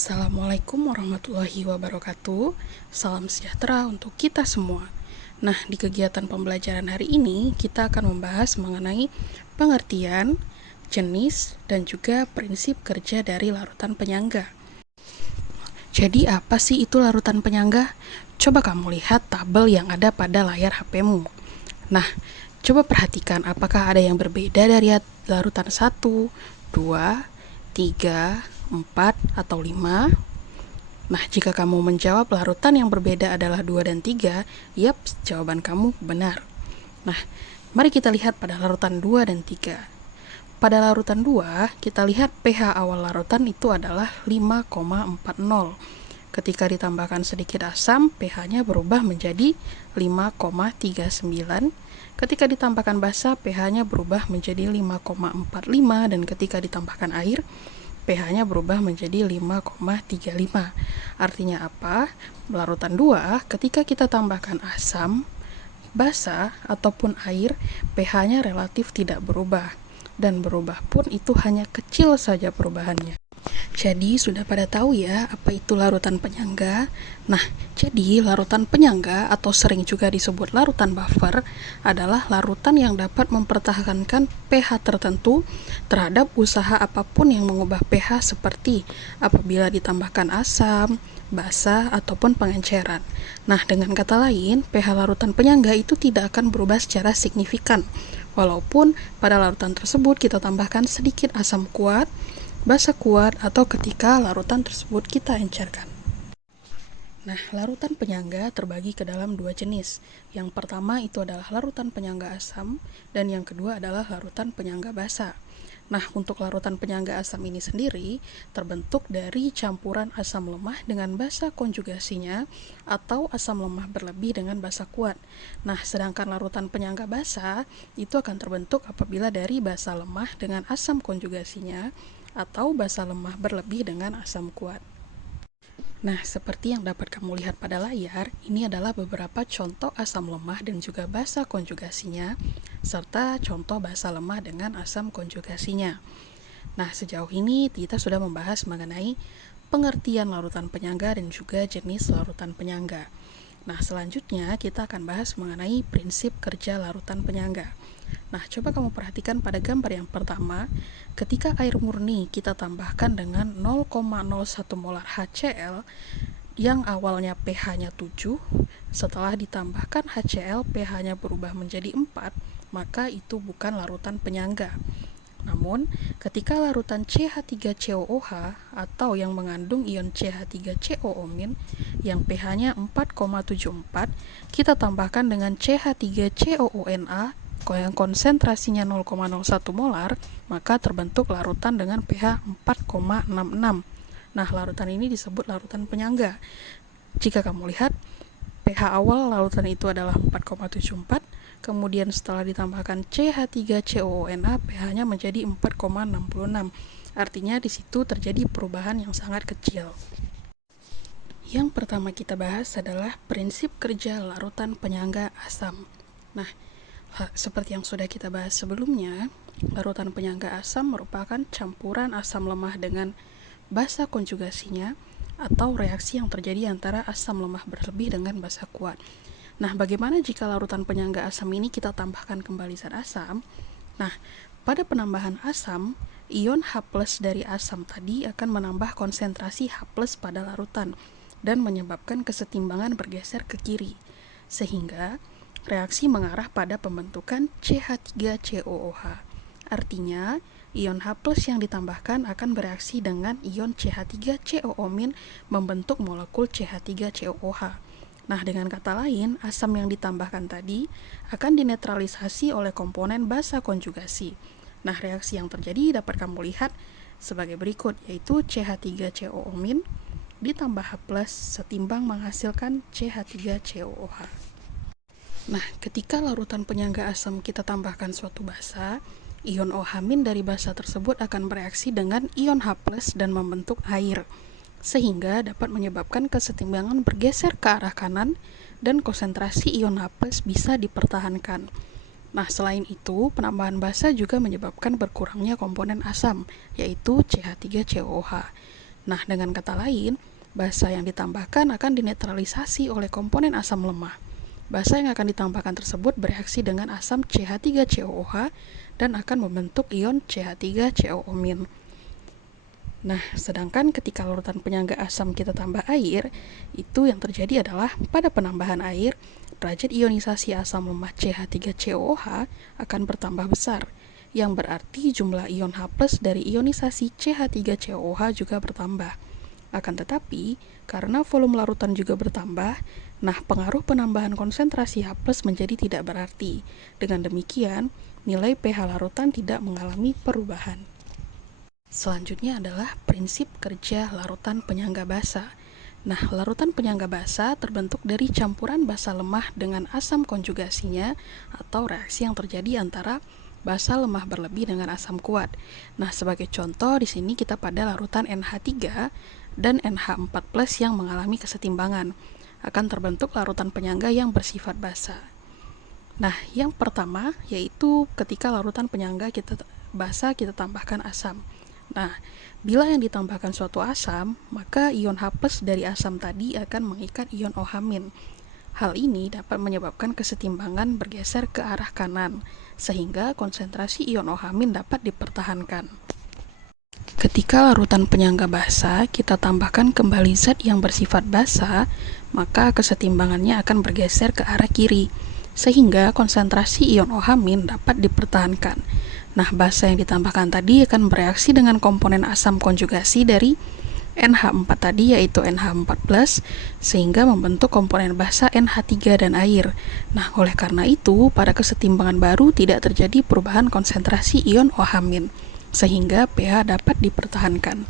Assalamualaikum warahmatullahi wabarakatuh. Salam sejahtera untuk kita semua. Nah, di kegiatan pembelajaran hari ini kita akan membahas mengenai pengertian, jenis, dan juga prinsip kerja dari larutan penyangga. Jadi apa sih itu larutan penyangga? Coba kamu lihat tabel yang ada pada layar HP-mu. Nah, coba perhatikan apakah ada yang berbeda dari larutan 1, 2, 3, 4, atau 5. Nah, jika kamu menjawab larutan yang berbeda adalah 2 dan 3, yap, jawaban kamu benar. Nah, mari kita lihat pada larutan 2 dan 3. Pada larutan 2, kita lihat pH awal larutan itu adalah 5,40. Ketika ditambahkan sedikit asam, pH-nya berubah menjadi 5,39. Ketika ditambahkan basa, pH-nya berubah menjadi 5,45, dan ketika ditambahkan air, pH-nya berubah menjadi 5,35. Artinya apa? Larutan 2, ketika kita tambahkan asam, basa, ataupun air, pH-nya relatif tidak berubah. Dan berubah pun itu hanya kecil saja perubahannya. Jadi sudah pada tahu ya apa itu larutan penyangga. Nah, jadi larutan penyangga atau sering juga disebut larutan buffer adalah larutan yang dapat mempertahankan pH tertentu terhadap usaha apapun yang mengubah pH, seperti apabila ditambahkan asam, basa, ataupun pengenceran. Nah, dengan kata lain, pH larutan penyangga itu tidak akan berubah secara signifikan, walaupun pada larutan tersebut kita tambahkan sedikit asam kuat, basa kuat, atau ketika larutan tersebut kita encerkan. Nah, larutan penyangga terbagi ke dalam dua jenis. Yang pertama itu adalah larutan penyangga asam, dan yang kedua adalah larutan penyangga basa. Nah, untuk larutan penyangga asam ini sendiri terbentuk dari campuran asam lemah dengan basa konjugasinya atau asam lemah berlebih dengan basa kuat. Nah, sedangkan larutan penyangga basa itu akan terbentuk apabila dari basa lemah dengan asam konjugasinya atau basa lemah berlebih dengan asam kuat. Nah, seperti yang dapat kamu lihat pada layar, ini adalah beberapa contoh asam lemah dan juga basa konjugasinya, serta contoh basa lemah dengan asam konjugasinya. Nah, sejauh ini kita sudah membahas mengenai pengertian larutan penyangga dan juga jenis larutan penyangga. Nah, selanjutnya kita akan bahas mengenai prinsip kerja larutan penyangga. Nah, coba kamu perhatikan pada gambar yang pertama, ketika air murni kita tambahkan dengan 0,01 molar HCl yang awalnya pH-nya 7, setelah ditambahkan HCl pH-nya berubah menjadi 4, maka itu bukan larutan penyangga. Namun, ketika larutan CH3COOH atau yang mengandung ion CH3COO- yang pH-nya 4,74, kita tambahkan dengan CH3COONa yang konsentrasinya 0,01 molar, maka terbentuk larutan dengan pH 4,66. Nah, larutan ini disebut larutan penyangga. Jika kamu lihat, pH awal larutan itu adalah 4,74, kemudian setelah ditambahkan CH3COONa, pH-nya menjadi 4,66. Artinya di situ terjadi perubahan yang sangat kecil. Yang pertama kita bahas adalah prinsip kerja larutan penyangga asam. Nah, seperti yang sudah kita bahas sebelumnya, larutan penyangga asam merupakan campuran asam lemah dengan basa konjugasinya atau reaksi yang terjadi antara asam lemah berlebih dengan basa kuat. Nah, bagaimana jika larutan penyangga asam ini kita tambahkan kembali zat asam? Nah, pada penambahan asam, ion H+ dari asam tadi akan menambah konsentrasi H+ pada larutan dan menyebabkan kesetimbangan bergeser ke kiri, sehingga reaksi mengarah pada pembentukan CH3COOH. Artinya, ion H+ yang ditambahkan akan bereaksi dengan ion CH3COO- membentuk molekul CH3COOH. Nah, dengan kata lain, asam yang ditambahkan tadi akan dinetralisasi oleh komponen basa konjugasi. Nah, reaksi yang terjadi dapat kamu lihat sebagai berikut, yaitu CH3COO- ditambah H+ setimbang menghasilkan CH3COOH. Nah, ketika larutan penyangga asam kita tambahkan suatu basa, ion OH- dari basa tersebut akan bereaksi dengan ion H+ dan membentuk air, sehingga dapat menyebabkan kesetimbangan bergeser ke arah kanan dan konsentrasi ion H+ bisa dipertahankan. Nah, selain itu, penambahan basa juga menyebabkan berkurangnya komponen asam, yaitu CH3COOH. Nah, dengan kata lain, basa yang ditambahkan akan dinetralisasi oleh komponen asam lemah. Basa yang akan ditambahkan tersebut bereaksi dengan asam CH3COOH dan akan membentuk ion CH3COO-. Nah, sedangkan ketika larutan penyangga asam kita tambah air, itu yang terjadi adalah pada penambahan air, derajat ionisasi asam lemah CH3COOH akan bertambah besar, yang berarti jumlah ion H+ dari ionisasi CH3COOH juga bertambah. Akan tetapi, karena volume larutan juga bertambah, nah pengaruh penambahan konsentrasi H+ menjadi tidak berarti. Dengan demikian, nilai pH larutan tidak mengalami perubahan. Selanjutnya adalah prinsip kerja larutan penyangga basa. Nah, larutan penyangga basa terbentuk dari campuran basa lemah dengan asam konjugasinya atau reaksi yang terjadi antara basa lemah berlebih dengan asam kuat. Nah, sebagai contoh di sini kita pada larutan NH3 dan NH4+ yang mengalami kesetimbangan. Akan terbentuk larutan penyangga yang bersifat basa. Nah, yang pertama yaitu ketika larutan penyangga basa kita tambahkan asam. Nah, bila yang ditambahkan suatu asam, maka ion H+ dari asam tadi akan mengikat ion OH-. Hal ini dapat menyebabkan kesetimbangan bergeser ke arah kanan, sehingga konsentrasi ion OH- dapat dipertahankan. Ketika larutan penyangga basa kita tambahkan kembali zat yang bersifat basa, maka kesetimbangannya akan bergeser ke arah kiri, sehingga konsentrasi ion OH- dapat dipertahankan. Nah, basa yang ditambahkan tadi akan bereaksi dengan komponen asam konjugasi dari NH4 tadi yaitu NH4+, sehingga membentuk komponen basa NH3 dan air. Nah, oleh karena itu, pada kesetimbangan baru tidak terjadi perubahan konsentrasi ion OH-, sehingga pH dapat dipertahankan.